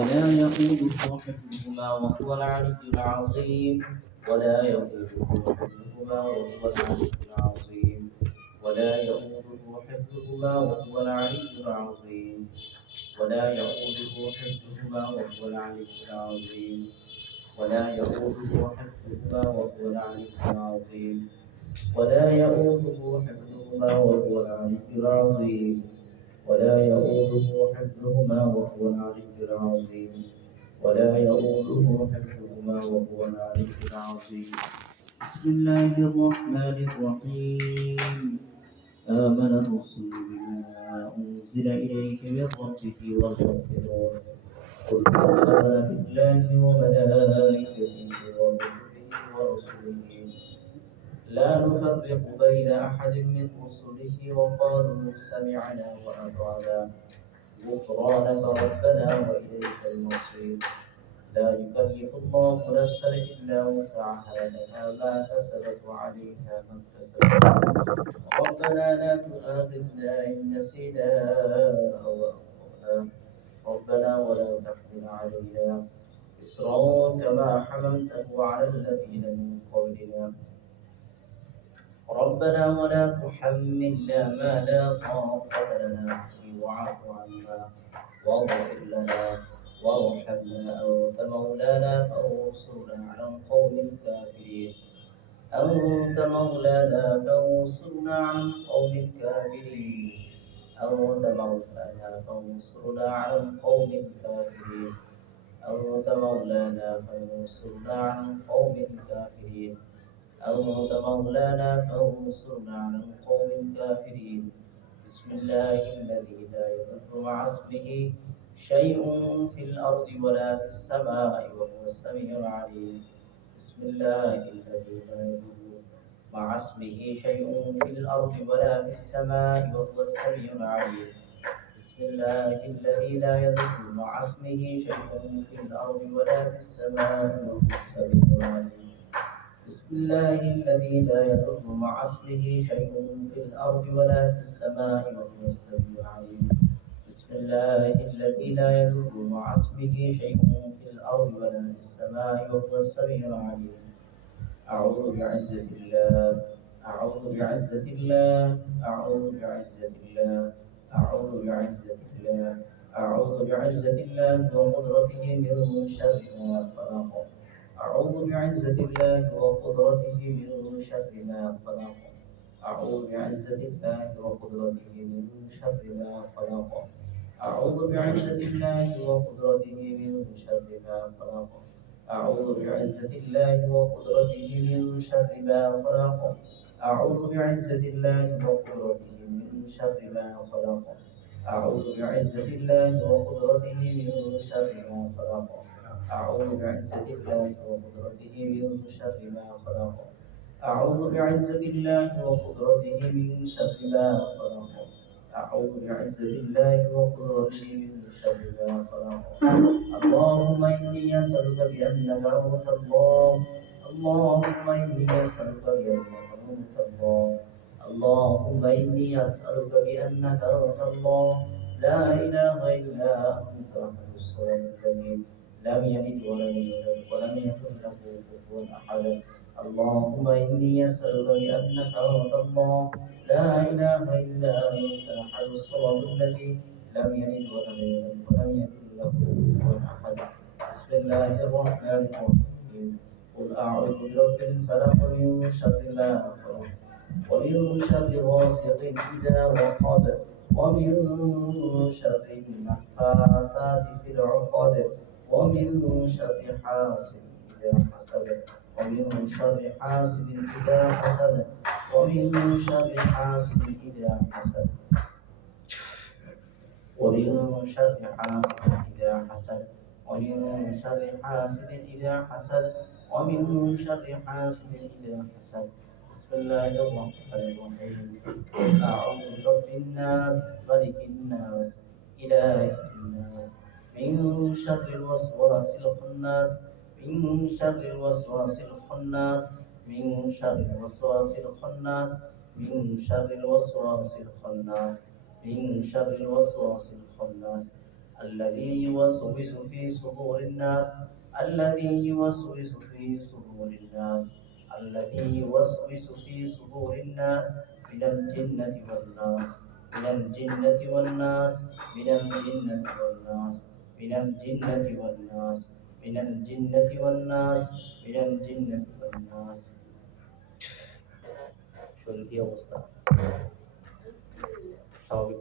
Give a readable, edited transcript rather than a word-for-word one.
ولا يؤوده حفظهما وهو العلي العظيم ولا يؤوده حفظهما وهو العلي العظيم ولا يؤوده حفظهما وهو العلي العظيم ولا يؤوده حفظهما وهو العلي العظيم ولا يؤوده حفظهما وهو العلي العظيم ولا يؤوده حفظهما وهو العلي العظيم ولا يؤوده حفظهما وهو العلي العظيم ولا يؤوده حفظهما وهو العلي العظيم بسم الله الرحمن الرحيم آمن الرسول بما أنزل إليه من ربه والمؤمنون كل آمن بالله وملائكته وكتبه ورسله لا نفرق بين أحد من رسله وقالوا سمعنا وأطعنا غفرانك ربنا وإليك المصير لا يكلف الله نفسا إلا وسعها لها ما كسبت وعليها ما اكتسبت ربنا لا تؤاخذنا إن نسينا أو أخطأنا ربنا ولا تحمل علينا إصرا كما حملته على الذين من قبلنا ربنا ولا تحملنا ما لا طاقة لنا به واعف عنا واغفر لنا وارحمنا أنت مولانا فانصرنا على القوم الكافرين أنت مولانا فانصرنا على القوم الكافرين أنت مولانا فانصرنا على القوم الكافرين أنت مولانا فانصرنا على القوم الكافرين أنت مولانا فانصرنا على القوم الكافرين بسم الله الذي لا يضر مع اسمه شيء في الأرض ولا في السماء وهو السميع العليم بسم الله الذي لا يضر مع اسمه شيء في الأرض ولا في السماء وهو السميع العليم بسم الله الذي لا يضر مع اسمه شيء في الأرض ولا في السماء وهو السميع العليم بسم الله الذي لا يضر مع اسمه شيء في الأرض ولا في السماء وهو السميع العليم بسم الله الذي لا يضر مع اسمه شيء في الأرض ولا في السماء وهو السميع العليم أعوذ بعزة الله أعوذ بعزة الله أعوذ بعزة الله أعوذ بعزة الله أعوذ بعزة الله وقدرته من شر ما خلق أعوذ بعزة الله وقدرته من شر ما خلق أعوذ بعزة الله وقدرته من شر ما خلق أعوذ بعزة الله وقدرته من شر ما خلق أعوذ بعزة الله وقدرته من شر ما خلق أعوذ بعزة الله وقدرته من شر ما خلق أعوذ بعزة الله وقدرته من شر ما خلق أعوذ بعزة الله وقدرته من شر ما خلق أعوذ بعزة الله وقدرته من شر ما خلق أعوذ بعزة الله وقدرته من شر ما خلق اللهم إني أسألك بأنك أنت الله اللهم إني أسألك بأنك أنت الله اللهم إني أسألك بأنك أنت الله لا إله إلا أنت أحد الصمد الذي لم يلد ولم يولد ولم يكن له كفوا أحد اللهم إني أسألك بأنك أنت الله لا إله إلا أنت أحد الصمد الذي لم يلد ولم يولد ولم يكن له كفوا أحد بسم الله الرحمن الرحيم قل أعوذ برب الفلق من شر ما خلق ومن شر غاسق إذا وقب ومن شر النفاثات في العقد ومن شر حاسد إذا حسد ومن شر حاسد إذا حسد ومن شر حاسد إذا حسد ومن شر حاسد إذا حسد ومن شر حاسد إذا حسد ومن شر حاسد إذا حسد بسم الله الرحمن الرحيم أعوذ برب الناس ملك الناس إله الناس من شر الوسواس الخناس من شر الوسواس الخناس من شر الوسواس الخناس من شر الوسواس الخناس من شر الوسواس الخناس الذي يوسوس في صدور الناس الذي يوسوس في صدور الناس الذي يوسوس في صدور الناس من الجنة والناس من الجنة والناس من الجنة والناس من الجنة والناس من الجنة والناس من الجنة والناس শরীর কি অবস্থা স্বাভাবিক